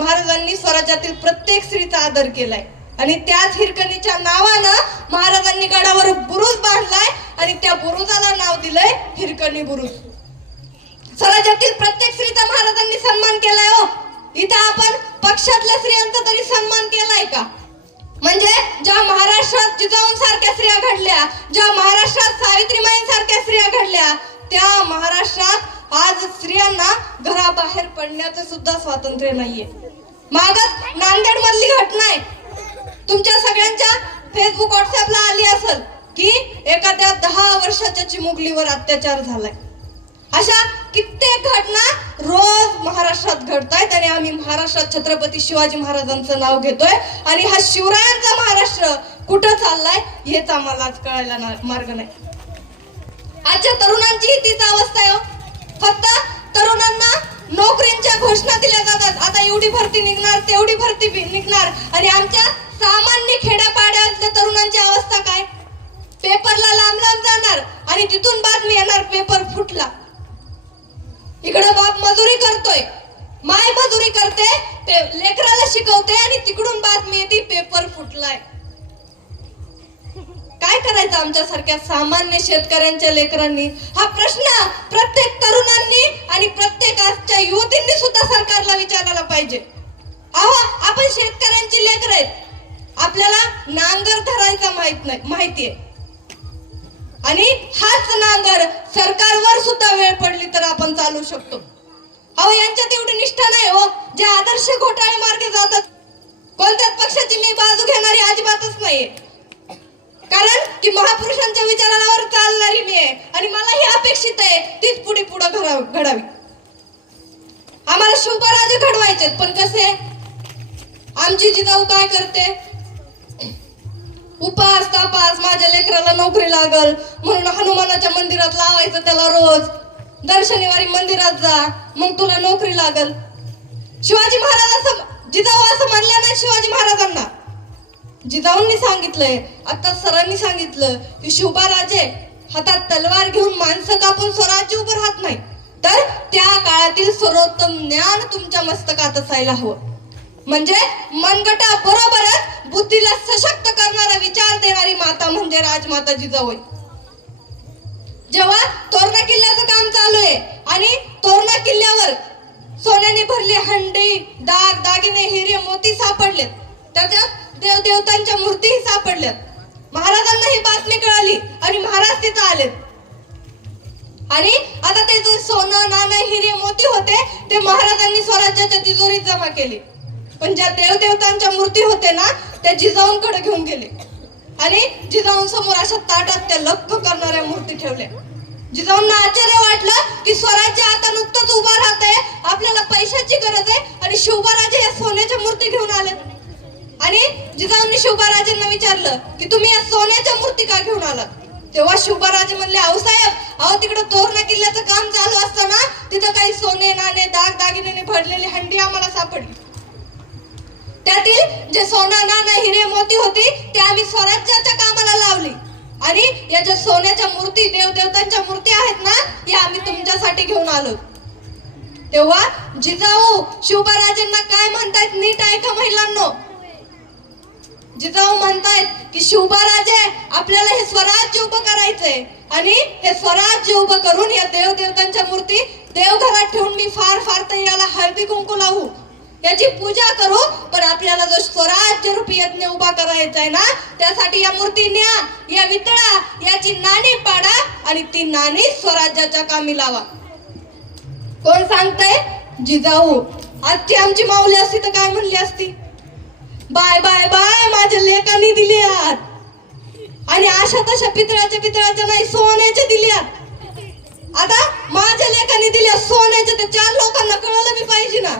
महाराजांनी स्वराज्यातील प्रत्येक स्त्रीचा आदर केलाय. आणि त्याच हिरकणीच्या नावानं महाराजांनी गडावर बुरुज बांधलाय आणि त्या बुरुजाला नाव दिलंय हिरकणी बुरुज. स्वराज्यातील प्रत्येक स्त्रीचा महाराजांनी सन्मान केलाय हो. इथं आपण पक्षातल्या स्त्रियांचा तरी सन्मान केलाय का? म्हणजे ज्या महाराष्ट्रात जिजाऊन सारख्या स्त्रिया घडल्या ज्या महाराष्ट्रात सावित्रीबाई सारख्या स्त्रिया घडल्या त्या महाराष्ट्रात आज स्त्रियांना घराबाहेर पडण्याचं सुद्धा स्वातंत्र्य नाहीये. मागच नांदेड मधली घटना आहे. तुमच्या सगळ्यांच्या फेसबुक व्हॉट्सअपला आली असेल की एखाद्या दहा वर्षाच्या चिमुकलीवर अत्याचार झालाय. अशा कित्येक घटना रोज महाराष्ट्रात घडतायत आणि आम्ही महाराष्ट्रात छत्रपती शिवाजी महाराजांचं नाव घेतोय आणि हा शिवरायांचा महाराष्ट्र कुठं चाललाय हेच आम्हाला आज कळायला मार्ग नाही. आजच्या तरुणांची तीच अवस्था आहे हो. फक्त तरुणांना नोकरींच्या घोषणा दिल्या जातात. आता एवढी भरती निघणार तेवढी भरती बी- निघणार. आणि आमच्या सामान्य खेड्यापाड्यातल्या तरुणांची अवस्था काय? पेपरला लांब लांब जाणार आणि तिथून बातमी येणार पेपर फुटला. इकडं बाप मजुरी करतोय. माय मजुरी करते लेकराला शिकवते आणि तिकडून बातमी येते पेपर फुटलाय. काय करायचं आमच्यासारख्या सामान्य शेतकऱ्यांच्या लेकरांनी? हा प्रश्न प्रत्येक तरुणांनी आणि प्रत्येक आजच्या युवतींनी सुद्धा सरकारला विचारायला पाहिजे. अहो आपण शेतकऱ्यांची लेकर आहेत. आपल्याला नांगर धरायचा माहीत नाही माहितीये आणि हाच नांगर सरकारवर सुद्धा वेळ पडली तर आपण चालू शकतो. अहो यांच्यात एवढी निष्ठा नाही हो. जे आदर्श घोटाळे मार्गे जातात कोणत्याच पक्षाची मी बाजू घेणारी अजिबातच नाहीये. कारण की महापुरुषांच्या विचारांवर चालणारी मी आहे आणि मला ही अपेक्षित आहे तीच पुढे पुढे घडावी आम्हाला शिवपराजे घडवायचे पण कसे? आमची जिजाऊ काय करते? उपास तपास माझ्या लेकराला नोकरी लागल म्हणून हनुमानाच्या मंदिरात लावायचं त्याला रोज. दर शनिवारी मंदिरात जा मग तुला नोकरी लागल. शिवाजी महाराज असं जिजाऊ असं म्हणल्या नाही शिवाजी महाराजांना. जिजाऊंनी सांगितलंय आता सरांनी सांगितलं की शिवबाराजे हातात तलवार घेऊन माणसं कापून स्वराज्य उभं राहत नाही. तर त्या काळातील सर्वोत्तम ज्ञान तुमच्या मस्तकात असायला हवं. म्हणजे मनगटा बरोबरच बुद्धीला सशक्त करणारा विचार देणारी माता म्हणजे राजमाता जिजाऊ. जेव्हा तोरणा किल्ल्याचं काम चालू आहे आणि तोरणा किल्ल्यावर सोन्याने भरली हंडी दाग दागिने हिरे मोती सापडलेत. त्याच्यात देवदेवतांच्या मूर्तीही सापडल्यात. महाराजांना ही बातमी कळाली आणि महाराज तिथं आलेत आणि आता ते जे सोनं नाणं हिरे मोती होते ते महाराजांनी स्वराज्याच्या तिजोरीत जमा केले. पण ज्या देवदेवतांच्या मूर्ती होते ना त्या जिजाऊंकडे घेऊन गेले. आणि जिजाऊन समोर अशा ताटात त्या लक्ष करणाऱ्या मूर्ती ठेवल्या. जिजाऊंना आश्चर्य वाटलं की स्वराज्य आता नुकतंच उभा राहत आहे आपल्याला पैशाची गरज आहे आणि शिवबाराजे या सोन्याच्या मूर्ती घेऊन आलेत. आणि जिजाऊंनी शिवबाराजेंना विचारलं की तुम्ही या सोन्याच्या मूर्ती का घेऊन आलात? तेव्हा शिवबाराजे म्हणले अहो साहेब अहो तिकडे तोरणा किल्ल्याचं काम चालू असताना तिथं काही सोने नाणे दाग दागिने भरलेली हंडी आम्हाला सापडली. त्यातील जे सोना नाणं हिरे मोती होती ते आम्ही स्वराज्याच्या कामाला लावली. आणि या ज्या सोन्याच्या मूर्ती देवदेवतांच्या मूर्ती आहेत ना या आम्ही तुमच्यासाठी घेऊन आलो. तेव्हा जिजाऊ शिवबाराजेंना काय म्हणतायत नीट ऐका महिलांना. जिजाऊ हो म्हणतायत की शिवबाराजे आपल्याला हे स्वराज्य उभं करायचंय. आणि हे स्वराज्य उभं करून या देवदेवतांच्या मूर्ती देवघरात ठेवून मी फार फार तर याला हळदी कुंकू लावू. याची पूजा करू पण आपल्याला जो स्वराज्य रूपी यज्ञ उभा करायचा आहे ना त्यासाठी या मूर्ती न्या या वितळा याची नाणी पाडा आणि ती नाणी स्वराज्याच्या कामी लावा. कोण सांगतय? जिजाऊ. आजची आमची माऊली असती तर काय म्हणली असती? बाय बाय बाय माझ्या लेकांनी दिल्यात. आणि अशा तशा पितळाच्या पितळाच्या नाही सोन्याच्या दिल्यात. आता माझ्या लेकांनी दिल्या सोन्याच्या त्या चार लोकांना कळलं मी पाहिजे ना.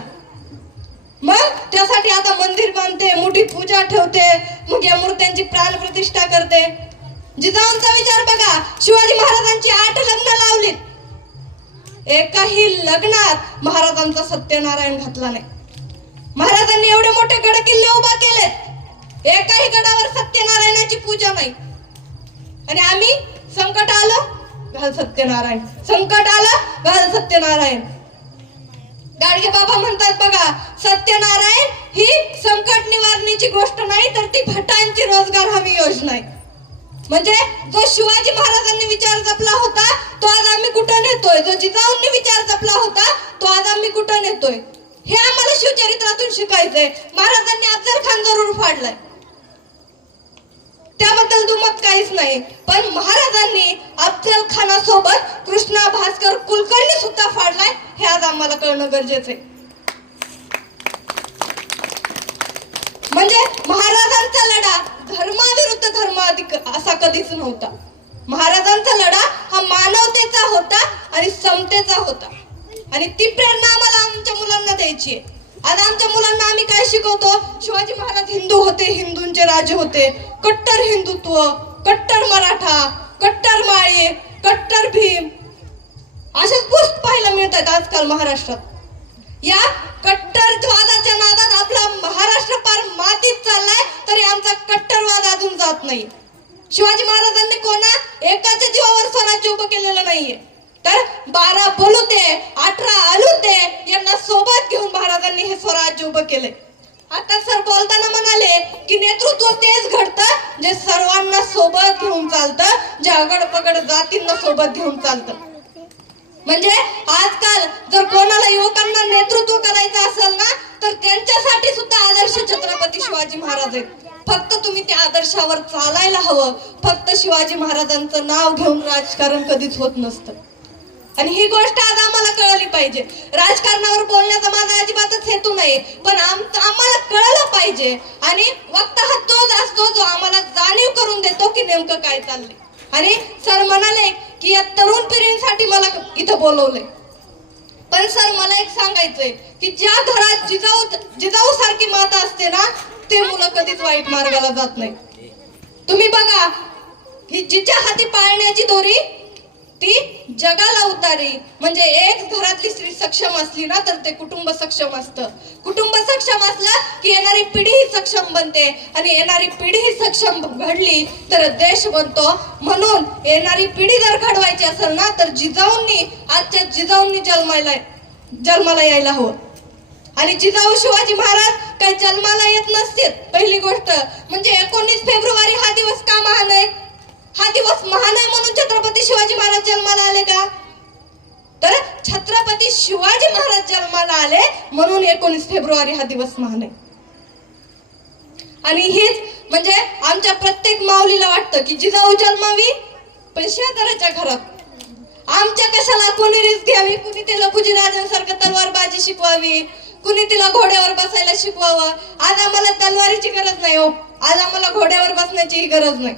मग त्यासाठी आता मंदिर बांधते मोठी पूजा ठेवते मग या मूर्त्यांची प्राण प्रतिष्ठा करते. जिजाऊंचा विचार बघा शिवाजी महाराजांची आठ लग्न लावलीत. एकाही लग्नात महाराजांचा सत्यनारायण घातला नाही. महाराजांनी एवढे मोठे गड किल्ले उभा केलेत एकाही गडावर सत्यनारायणाची पूजा नाही. आणि आम्ही संकट आलं घाल सत्यनारायण. संकट आलं घाल सत्यनारायण. गाडगे बाबा म्हणतात बघा सत्यनारायण ही संकट निवारणीची गोष्ट नाही तर ती भटांची रोजगार हमी योजना आहे. म्हणजे जो शिवाजी महाराजांनी विचार जपला होता तो आज आम्ही कुठं नेतोय? जो जिजाऊंनी विचार जपला होता तो आज आम्ही कुठं नेतोय? हे आम्हाला शिवचरित्रातून शिकायचंय महाराजांनी अफजल खान जरूर फाडलाय. त्याबद्दल दुमत काहीच नाही. पण महाराजांनी अफजल खानासोबत कृष्णा भास्कर कुलकर्णी सुद्धा फाडलाय हे आज आम्हाला कळणं गरजेचं आहे म्हणजे महाराजांचा लढा धर्माविरुद्ध धर्म अधिक असा कधीच नव्हता. महाराजांचा लढा हा मानवतेचा होता आणि समतेचा होता. आणि ती प्रेरणा आम्हाला आमच्या मुलांना द्यायची आहे. आज आमच्या मुलांना आम्ही काय शिकवतो? शिवाजी महाराज हिंदू होते हिंदूंचे राजे होते. कट्टर हिंदुत्व कट्टर मराठा कट्टर माळी कट्टर भीम. असेच पोस्ट पाहायला मिळतात आजकाल महाराष्ट्रात. या कट्टरवादाच्या नादात आपला महाराष्ट्र फार मातीत चाललाय तरी आमचा कट्टरवाद अजून जात नाही. शिवाजी महाराजांनी कोणा एकाच्या जीवावर स्वराज्य उभं केलेलं नाहीये. तर बारा बोलुते अठरा अलुते यांना सोबत घेऊन महाराजांनी हे स्वराज्य उभं केलंय. आता सर बोलताना म्हणाले की नेतृत्व तेच घडतं जे सर्वांना सोबत घेऊन चालतं जे अगड पगड जातींना सोबत घेऊन चालतं. म्हणजे आजकाल जर कोणाला युवकांना नेतृत्व करायचं असेल ना तर त्यांच्यासाठी सुद्धा आदर्श छत्रपती शिवाजी महाराज आहेत. फक्त तुम्ही त्या आदर्शावर चालायला हवं. फक्त शिवाजी महाराजांचं नाव घेऊन राजकारण कधीच होत नसतं. आणि ही गोष्ट आज आम्हाला कळली पाहिजे. राजकारणावर बोलण्याचा माझा अजिबातच हेतू नाही पण आम्हाला कळलं पाहिजे. आणि वक्ता हा तोच असतो जो आम्हाला जाणीव करून देतो की नेमकं काय चाललंय. आणि सर म्हणाले की या तरुण पिढीसाठी मला इथं बोलवलंय. पण सर मला एक सांगायचंय की ज्या घरात जिजाऊ जिजाऊ सारखी माता असते ना ते मुलं कधीच वाईट मार्गाला जात नाही तुम्ही बघा ही जिच्या हाती पाळण्याची दोरी ती जगाला उतारी. म्हणजे एक घरातली स्त्री सक्षम असली ना तर ते कुटुंब सक्षम असतं. कुटुंब सक्षम असलं की येणारी पिढी ही सक्षम बनते. आणि येणारी पिढी ही सक्षम घडली तर देश बनतो. म्हणून येणारी पिढी जर घडवायची असेल ना तर जिजाऊंनी आजच्या जिजाऊंनी जन्माला जन्माला यायला हवं. आणि जिजाऊ शिवाजी महाराज काही जन्माला येत नसते पहिली गोष्ट म्हणजे एकोणीस फेब्रुवारी हा दिवस का महान आहे? हा दिवस महान आहे म्हणून छत्रपती शिवाजी महाराज जन्माला आले का? तर छत्रपती शिवाजी महाराज जन्माला आले म्हणून एकोणीस फेब्रुवारी हा दिवस महान आहे. आणि हेच म्हणजे आमच्या प्रत्येक माऊलीला वाटतं की जिजाऊ जन्मावी पण शेजाऱ्याच्या घरात. आमच्या कशाला कोणी रिस्क घ्यावी? कुणी तिला राजांसारखं तलवारबाजी शिकवावी? कुणी तिला घोड्यावर बसायला शिकवावं? आज आम्हाला तलवारीची गरज नाही हो. आज आम्हाला घोड्यावर बसण्याचीही गरज नाही.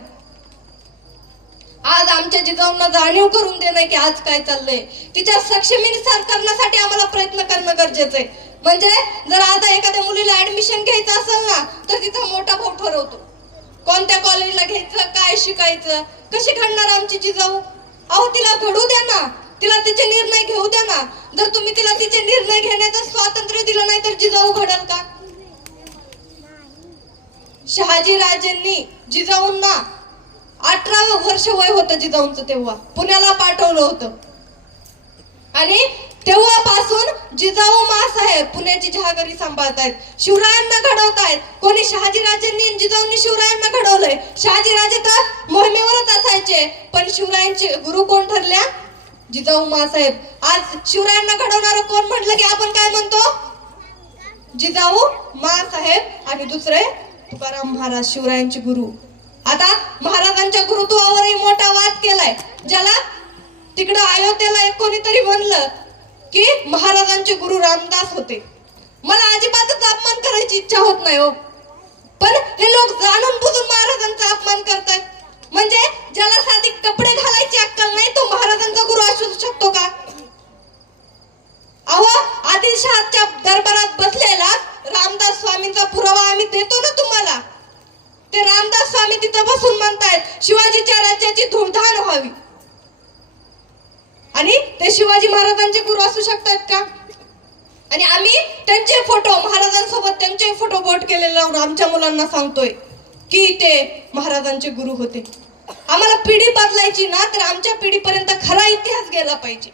आज आमच्या जिजाऊंना जाणीव करून देणं की आज काय चाललंय. तिच्या सक्षमीकरण करण्यासाठी आम्हाला प्रयत्न करणं गरजेचं आहे. म्हणजे जर आता एखाद्या मुलीला ऍडमिशन घ्यायचं असेल ना तर तिचा मोठा भाऊ ठरवतो. कोणत्या कॉलेजला घ्यायचं काय शिकायचं कशी घडणार आमची जिजाऊ? अहो तिला घडू द्या ना. तिला तिचे निर्णय घेऊ द्या ना. जर तुम्ही तिला तिचे निर्णय घेण्याचं स्वातंत्र्य दिलं नाही तर जिजाऊ घडल का? शहाजी राजेंनी जिजाऊंना अठरा वर्ष वय होतं जिजाऊंचं तेव्हा. पुण्याला पाठवलं होतं. आणि तेव्हापासून जिजाऊ मासाहेब पुण्याची जहागरी सांभाळतायत. शिवरायांना घडवतायत. कोणी शहाजीराजेंनी जिजाऊंनी शिवरायांना घडवलंय. शहाजीराजे तर मोहिमेवरच असायचे. पण शिवरायांचे गुरु कोण ठरल्या? जिजाऊ मासाहेब. आज शिवरायांना घडवणार कोण म्हटलं की आपण काय म्हणतो? जिजाऊ मासाहेब आणि दुसरे तुकाराम महाराज शिवरायांचे गुरु. आता महाराजांच्या गुरुत्वावरही मोठा वाद केलाय. ज्याला तिकडं अयोध्येला एक कोणीतरी म्हणलं की महाराजांचे गुरु रामदास होते. मला अजिबातच अपमान करायची इच्छा होत नाही हो. पण हे लोक जाणून बुजून महाराजांचा अपमान करतात म्हणजे ज्याला साधी कपडे घालायची अक्कल नाही तो महाराजांचा गुरु असू शकतो का? अहो आदिलशहाच्या दरबारात बसलेला रामदास स्वामींचा पुरावा आम्ही देतो ना तुम्हाला? ते रामदास स्वामी तिथं बसून म्हणतायत शिवाजीच्या राज्याची धूळधाण व्हावी. आणि ते शिवाजी महाराजांचे गुरु असू शकतात का? आणि आम्ही त्यांचे फोटो महाराजांसोबत त्यांचे फोटो बोट केलेले आमच्या मुलांना सांगतोय की ते महाराजांचे गुरु होते. आम्हाला पिढी बदलायची ना तर आमच्या पिढीपर्यंत खरा इतिहास गेला पाहिजे.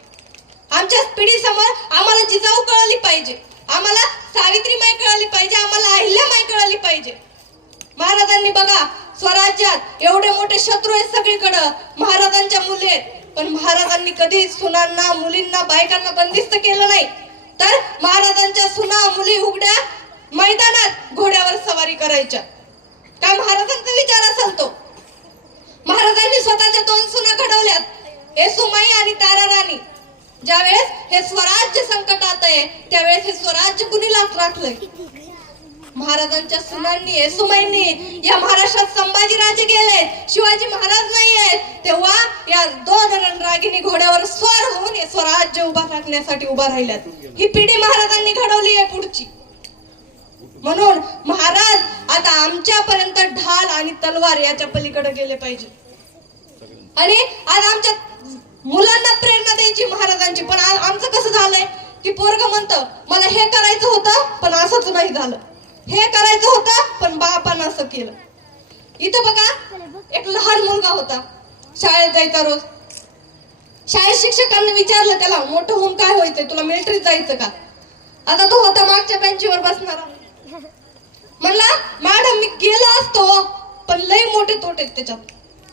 आमच्या पिढीसमोर आम्हाला जिजाऊ कळली पाहिजे. आम्हाला सावित्रीमाई कळाली पाहिजे आम्हाला अहिल्यामाई कळाली पाहिजे. महाराजांनी बघा स्वराज्यात एवढे मोठे शत्रू आहेत सगळीकडं. महाराजांच्या मुले पण महाराजांनी कधी सुनांना मुलींना बायकांना बंदिस्त केलं नाही. तर महाराजांच्या सुना मुली उघड्या मैदानात घोड्यावर सवारी करायच्या. काय महाराजांचा विचार असेल तो? महाराजांनी स्वतःच्या दोन सुना घडवल्यात. येसुमाई आणि तारा राणी. ज्यावेळेस हे स्वराज्य संकटात आहे त्यावेळेस हे स्वराज्य कुणीलाच राखलंय? महाराजांच्या सुनांनी येसुमाईंनी या महाराष्ट्रात संभाजीराजे गेले. शिवाजी महाराज नाही आहेत. तेव्हा या दोन रणरागिनी घोड्यावर स्वर होऊन हे स्वराज्य उभा राखण्यासाठी उभा राहिल्यात. ही पिढी महाराजांनी घडवली आहे पुढची. म्हणून महाराज आता आमच्यापर्यंत ढाल आणि तलवार याच्या पलीकडे गेले पाहिजे. आणि आज आमच्या मुलांना प्रेरणा द्यायची महाराजांची. पण आमचं कसं झालंय? की पोरग म्हणतं मला हे करायचं होतं पण असंच नाही झालं. हे करायचं होतं पण बापानं असं केलं. इथं बघा एक लहान मुलगा होता शाळेत जायचा रोज. शाळेत शिक्षकांनी विचारलं त्याला मोठं होऊन काय व्हायचंय? तुला मिलिटरीत जायचं का? आता तो होता मागच्या बेंचीवर बसणारा. म्हणला मॅडम मी गेलो असतो पण लय मोठे तोटे आहेत त्याच्यात.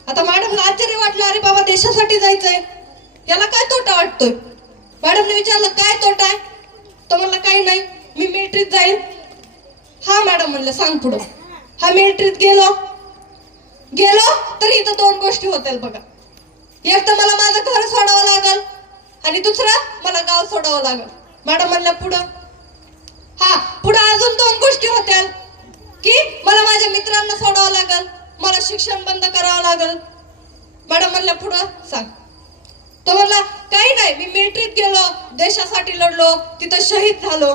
आता मॅडमला आश्चर्य वाटलं अरे बाबा देशासाठी जायचंय. याला काय तोटा वाटतोय? मॅडमने विचारलं काय तोटा आहे? तो म्हणला काही नाही मी मिलिटरीत जाईल हा मॅडम म्हणलं सांग पुढं. हा मिलिटरीत गेलो. गेलो तर इथं दोन गोष्टी होतील बघा. एक तर मला माझं घर सोडावं लागल आणि दुसरं मला गाव सोडावं लागल. मॅडम म्हणलं पुढं. हा पुढं अजून दोन गोष्टी होत्या. की मला माझ्या मित्रांना सोडावं लागल मला शिक्षण बंद करावं लागल. मॅडम म्हणल्या पुढं सांग. तो म्हणला काही नाही मी मिलिटरीत गेलो देशासाठी लढलो तिथं शहीद झालो.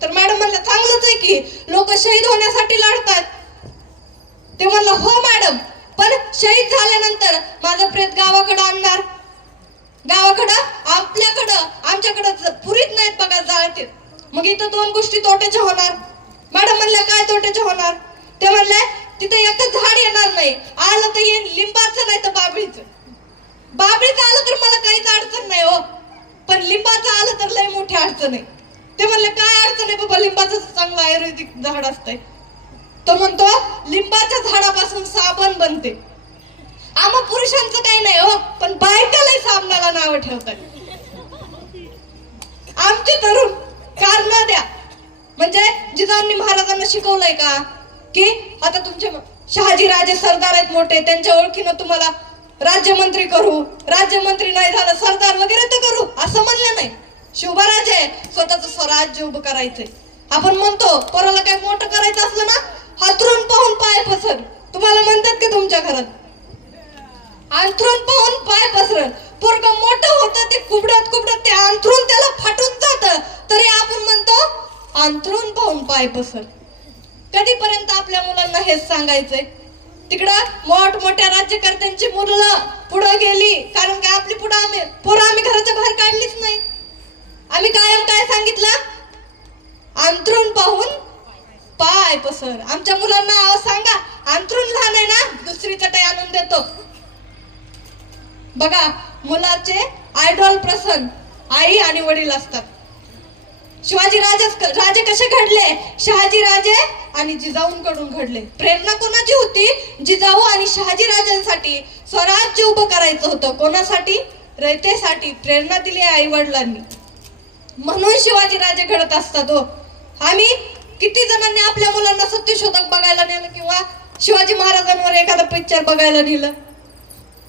तर मॅडम म्हणलं चांगलंच आहे की. लोक शहीद होण्यासाठी लढतात. ते म्हणलं हो मॅडम पण शहीद झाल्यानंतर माझं प्रेत गावाकडं आणणार. गावाकडं आपल्याकडं आमच्याकडं पुरीत नाहीत बघा जाळते मग इथं दोन गोष्टी तोट्याच्या होणार. मॅडम म्हणलं काय तोट्याच्या होणार? ते म्हणले तिथं एकच झाड येणार नाही. आलं तर येईल लिंबाचं नाही तर बाबळीचं बाबळीचं आलं तर मला काहीच अडचण नाही हो. पण लिंबाचं आलं तर लय मोठी अडचण आहे. ते म्हणले काय अडचण आहे बाबा लिंबाचं चांगलं आयुर्वेदिक झाड असतंय. तो म्हणतो लिंबाच्या झाडापासून साबण बनते. आम्हा पुरुषांचं काही नाही हो पण बायकालाही साबणाला नाव ठेवतात. आमचे तरुण कारण द्या. म्हणजे जिजाऊंनी महाराजांना शिकवलंय का? की आता तुमचे शहाजी राजे सरदार आहेत मोठे त्यांच्या ओळखीनं तुम्हाला राज्यमंत्री करू. राज्यमंत्री नाही झालं सरदार वगैरे तर करू असं म्हणलं नाही. शिवराज आहे. स्वतःच स्वराज्य उभं करायचंय. आपण म्हणतो कोणाला काय मोठं करायचं असलं ना हातरून पाहून पाय पसर तुम्हाला म्हणतात की तुमच्या घरात? अंथरून पाहून पाय पसरण. पोरग मोठं होतं ते कुबडत कुबडत ते अंथरून त्याला फाटून जात. तरी आपण म्हणतो अंथरून पाहून पाय पसर कधीपर्यंत आपल्या मुलांना हेच सांगायचंय? तिकडं मोठमोठ्या राज्यकर्त्यांची मुलं पुढं गेली कारण काय आपली पुढं आम्ही पोरं आम्ही घराच्या बाहेर काढलीच नाही. आम्ही कायम काय सांगितलं? अंतरून पाहून पाय पसर. आमच्या मुलांना अहो सांगा. अंतरून लहान आहे ना? दुसरी चटाई आणून देतो. बघा मुलाचे आयडॉल प्रसंग आई आणि वडील असतात. शिवाजी राजे राजे कसे घडले? शहाजी राजे आणि जिजाऊंकडून घडले. प्रेरणा कोणाची होती? जिजाऊ आणि शहाजी राजांसाठी. स्वराज्य उभं करायचं होतं. कोणासाठी? रयतेसाठी. प्रेरणा दिली आई वडिलांनी म्हणून शिवाजी राजे घडत असतात हो. आम्ही किती जणांनी आपल्या मुलांना सत्यशोधक बघायला नेलं किंवा शिवाजी महाराजांवर एखादा पिक्चर बघायला नेलं?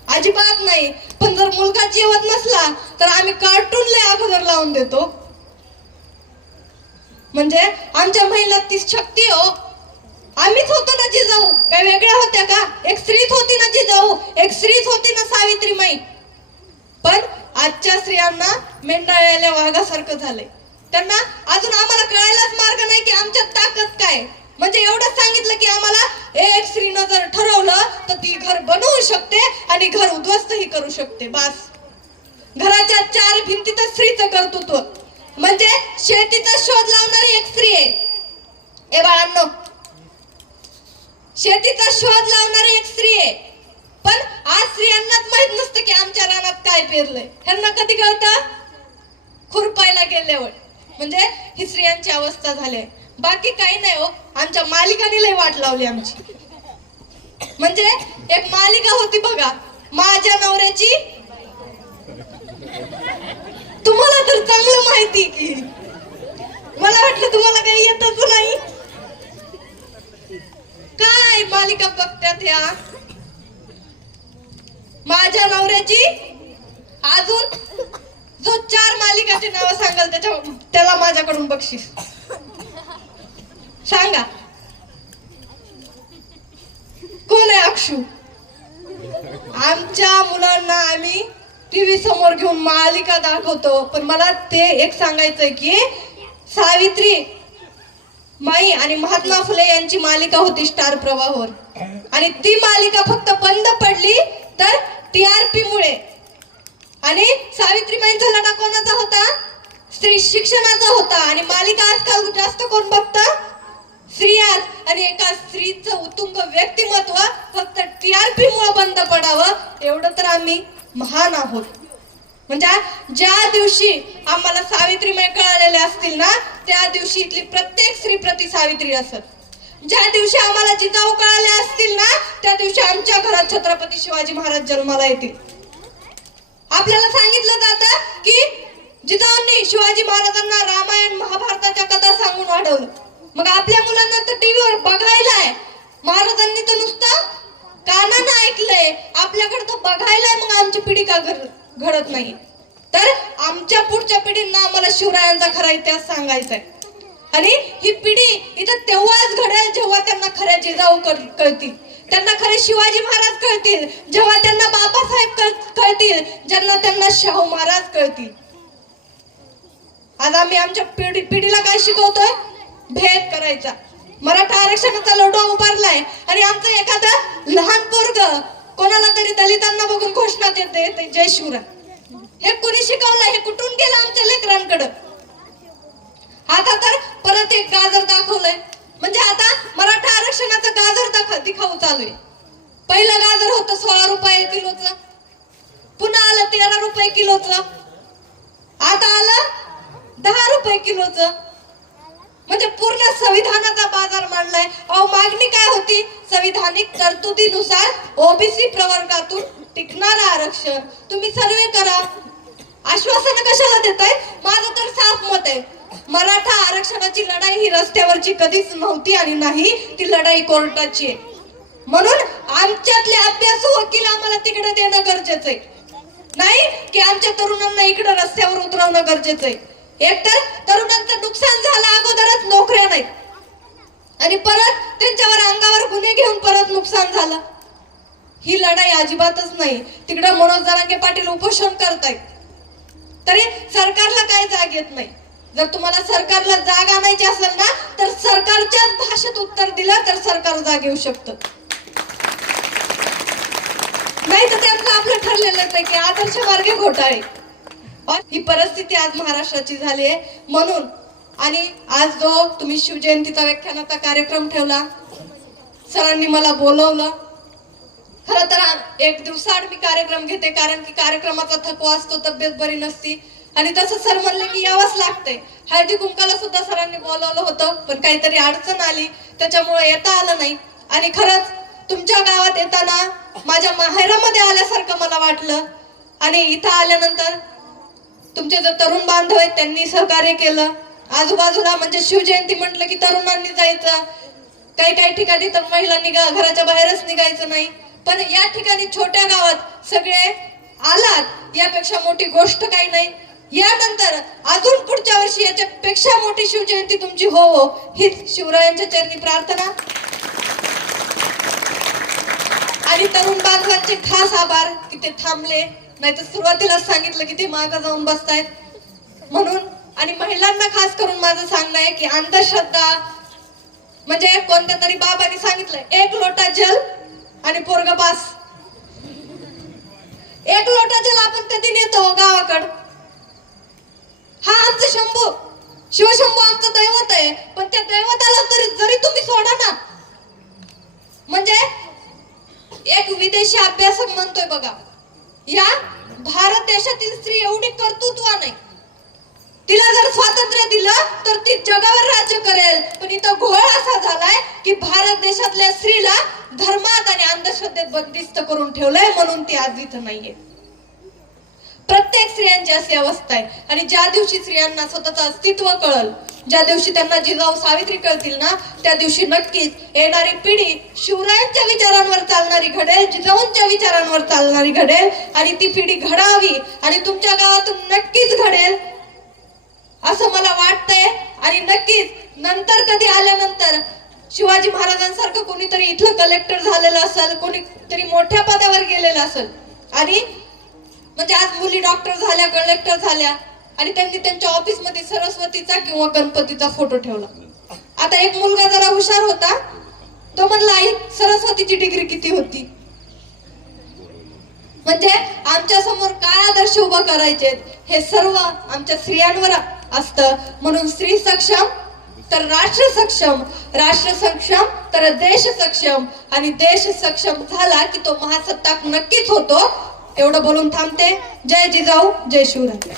अजिबात नाही. पण जर मुलगा जेवत नसला तर आम्ही कार्टून लय अगोदर लावून देतो. म्हणजे आमच्या महिला ती शक्ती हो. आम्हीच होतो ना जिजाऊ. काय वेगळ्या होत्या का? एक स्त्रीच होती ना जिजाऊ. एक स्त्रीच होती ना सावित्रीमाई पण आजच्या स्त्रियांना मेंढाळलेल्या वाघासारखं झालंय. त्यांना अजून आम्हाला कळायलाच मार्ग नाही की आमच्यात ताकद काय म्हणजे एवढंच सांगितलं की आम्हाला एक स्त्रीनं जर ठरवलं तर ती घर बनवू शकते आणि घर उद्ध्वस्तही करू शकते. बास. घराच्या चार भिंतीत स्त्रीचं कर्तृत्व. म्हणजे शेतीचा शोध लावणारी एक स्त्री आहे. ए बाळांनो. शेतीचा शोध लावणारी एक स्त्री आहे. पण आज स्त्रियांनाच माहीत नसतं की आमच्या रानात काय पेरलंय. ह्यांना कधी कळतं? खुरपायला गेल्यावर. म्हणजे ही स्त्रियांची अवस्था झाली बाकी काही नाही हो. आमच्या मालिकाने लय वाट लावली आमची. म्हणजे एक मालिका होती बघा. माझ्या नवऱ्याची. तुम्हाला तर चांगलं माहिती की. मला वाटलं तुम्हाला काही येतच नाही. काय मालिका बघतात ह्या? माझ्या नवऱ्याची अजून जो चार मालिकाची नावं सांगाल त्याच्या त्याला माझ्याकडून बक्षीस. सांगा. कोण आहे अक्षू? आमच्या मुलांना आम्ही टीव्ही समोर घेऊन मालिका दाखवतो. पण मला ते एक सांगायचंय की सावित्री माई आणि महात्मा फुले यांची मालिका होती स्टार प्रवाहावर. आणि ती मालिका फक्त बंद पडली तर टीआरपी मुळे. आणि सावित्रीबाईंचा लढा कोणाचा होता? स्त्री शिक्षणाचा होता. आणि मालिका आजकाल जास्त कोण बघत? स्त्रियाच आणि एका स्त्रीचं उत्तुंग व्यक्तिमत्व फक्त टीआरपी मुळे बंद पडावं एवढं तर आम्ही महान आहोत. म्हणजे ज्या दिवशी आम्हाला सावित्रीमय कळालेले असतील ना त्या दिवशी इथली प्रत्येक स्त्री प्रति सावित्री असत. ज्या दिवशी आम्हाला जिजाऊ कळाल्या असतील ना त्या दिवशी आमच्या घरात छत्रपती शिवाजी महाराज जन्माला येतील. आपल्याला सांगितलं जातं की जिजाऊंनी शिवाजी महाराजांना रामायण महाभारताच्या कथा सांगून वाढवलं. मग आपल्या मुलांना तर टीव्हीवर बघायला आहे महाराजांनी तर नुसतं कानानं ऐकलंय. आपल्याकडे तर बघायला आहे मग आमची पिढी का घड- घडत नाही तर आमच्या पुढच्या पिढींना आम्हाला शिवरायांचा खरा इतिहास सांगायचा आहे आणि ही पिढी इथं तेव्हाच घडेल जेव्हा त्यांना खऱ्या जिजाऊ कळतील. त्यांना खरे शिवाजी महाराज कळतील. जेव्हा त्यांना बाबासाहेब कळतील ज्यांना त्यांना शाहू महाराज कळतील. आज आम्ही आमच्या पिढी पिढीला काय शिकवतोय? भेद करायचा. मराठा आरक्षणाचा लढा उभारलाय आणि आमचं एखादं लहान पोरग कोणाला तरी दलितांना बघून घोषणा देते जय शिवराय हे कुणी शिकवलं हे कुठून गेलं आमच्या लेकरांकडं? गाजर दाखवलंय. म्हणजे आता मराठा आरक्षणाचं गाजर दाख दिखाऊ चालू आहे. पहिलं गाजर होतं सोळा रुपये किलोचं. पुन्हा आलं तेरा रुपये किलोचं. आता आलं दहा रुपये किलोचं. म्हणजे पूर्ण संविधानाचा बाजार मांडलाय. अहो मागणी काय होती? संविधानिक तरतुदीनुसार ओबीसी प्रवर्गातून टिकणारं आरक्षण. तुम्ही सर्वे करा. आश्वासन कशाला देताय? माझं तर साफ मत आहे. मराठा आरक्षणाची लढाई ही रस्त्यावरची कधीच नव्हती आणि नाही ती लढाई कोर्टाची आहे. म्हणून आमच्यातले अभ्यासू वकील आम्हाला तिकडे देणं गरजेचं आहे नाही की आमच्या तरुणांना इकडे रस्त्यावर उतरवणं गरजेचं आहे एकतर तरुणांचं नुकसान झालं अगोदरच नोकऱ्या नाहीत. आणि परत त्यांच्यावर अंगावर गुन्हे घेऊन परत नुकसान झालं. ही लढाई अजिबातच नाही. तिकडे मनोज दरांगे पाटील उपोषण करतायत. तरी सरकारला काय जाग येत नाही? जर तुम्हाला सरकारला जाग आणायची असेल ना तर सरकारच्याच भाषेत उत्तर दिलं तर सरकार जाग येऊ शकतं. नाही तर त्यांचं आपलं ठरलेलंच आहे की आदर्श मार्गे घोटाळे ही परिस्थिती आज महाराष्ट्राची झाली आहे. म्हणून आणि आज जो तुम्ही शिवजयंतीचा व्याख्यानाचा कार्यक्रम ठेवला सरांनी मला बोलवलं. खरं तर एक दिवसाआड मी कार्यक्रम घेते कारण की कार्यक्रमाचा थकवा असतो तब्येत बरी नसती. आणि तसं सर म्हणले की यावंच लागतंय. हळदी कुंकाला सुद्धा सरांनी बोलवलं होतं पण काहीतरी अडचण आली त्याच्यामुळे येता आलं नाही. आणि खरंच तुमच्या गावात येताना माझ्या माहेरामध्ये आल्यासारखं मला वाटलं. आणि इथं आल्यानंतर तुमचे जे तरुण बांधव आहेत त्यांनी सहकार्य केलं. आजूबाजूला म्हणजे शिवजयंती म्हटलं की तरुणांनी जायचं. काही काही ठिकाणी तर महिलांनी घराच्या बाहेरच निघायचं नाही. पण या ठिकाणी छोट्या गावात सगळे आलात यापेक्षा मोठी गोष्ट काही नाही. यानंतर अजून पुढच्या वर्षी याच्यापेक्षा मोठी शिवजयंती तुमची हो हो. हीच शिवरायांच्या चरणी प्रार्थना. आणि तरुण बांधवांचे खास आभार की ते थांबले. नाही तर सुरुवातीलाच सांगितलं की ते मागं जाऊन बसतायत. म्हणून आणि महिलांना खास करून माझं सांगणं आहे की अंधश्रद्धा म्हणजे कोणत्या तरी बाबांनी सांगितलं एक लोटा जल आणि पोरग पास एक लोटा जल आपण कधी नेतो हो गावाकड? हा आमचं शंभू. शिवशंभू आमचं दैवत आहे. पण त्या दैवताला तरी जरी तुम्ही सोडा ना. म्हणजे एक विदेशी अभ्यासक म्हणतोय बघा. या भारत देशातील स्त्री एवढी कर्तृत्वा नाही. तिला जर स्वातंत्र्य दिलं तर ती जगावर राज्य करेल. पण इथं घोळ असा झालाय की भारत देशातल्या स्त्रीला धर्मात आणि अंधश्रद्धेत बंदिस्त करून ठेवलंय म्हणून ती आज इथं नाहीये. प्रत्येक स्त्रियांची अशी अवस्था आहे. आणि ज्या दिवशी स्त्रियांना स्वतःचं अस्तित्व कळल ज्या दिवशी त्यांना जिजाऊ सावित्री कळतील ना त्या दिवशी नक्कीच येणारी पिढी शिवरायांच्या विचारांवर चालणारी घडेल जिजाऊंच्या विचारांवर चालणारी घडेल आणि ती पिढी घडावी आणि तुमच्या गावातून नक्कीच घडेल असं मला वाटतंय. आणि नक्कीच नंतर कधी आल्यानंतर शिवाजी महाराजांसारखं कोणीतरी इथलं कलेक्टर झालेलं असेल कोणीतरी मोठ्या पदावर गेलेलं असेल आणि म्हणजे आज मुली डॉक्टर झाल्या कलेक्टर झाल्या आणि त्यांनी त्यांच्या ऑफिसमध्ये सरस्वतीचा किंवा गणपतीचा फोटो ठेवला. आता एक मुलगा जरा हुशार होता. तो म्हणला आई सरस्वतीची डिग्री किती होती? म्हणजे आमच्यासमोर काय आदर्श उभा करायचे? हे सर्व आमच्या स्त्रियांवर असतं. म्हणून स्त्री सक्षम तर राष्ट्र सक्षम. राष्ट्र सक्षम तर देश सक्षम. आणि देश सक्षम झाला की तो महासत्ताक नक्कीच होतो. एवढं बोलून थांबते. जय जिजाऊ जय शिवराय.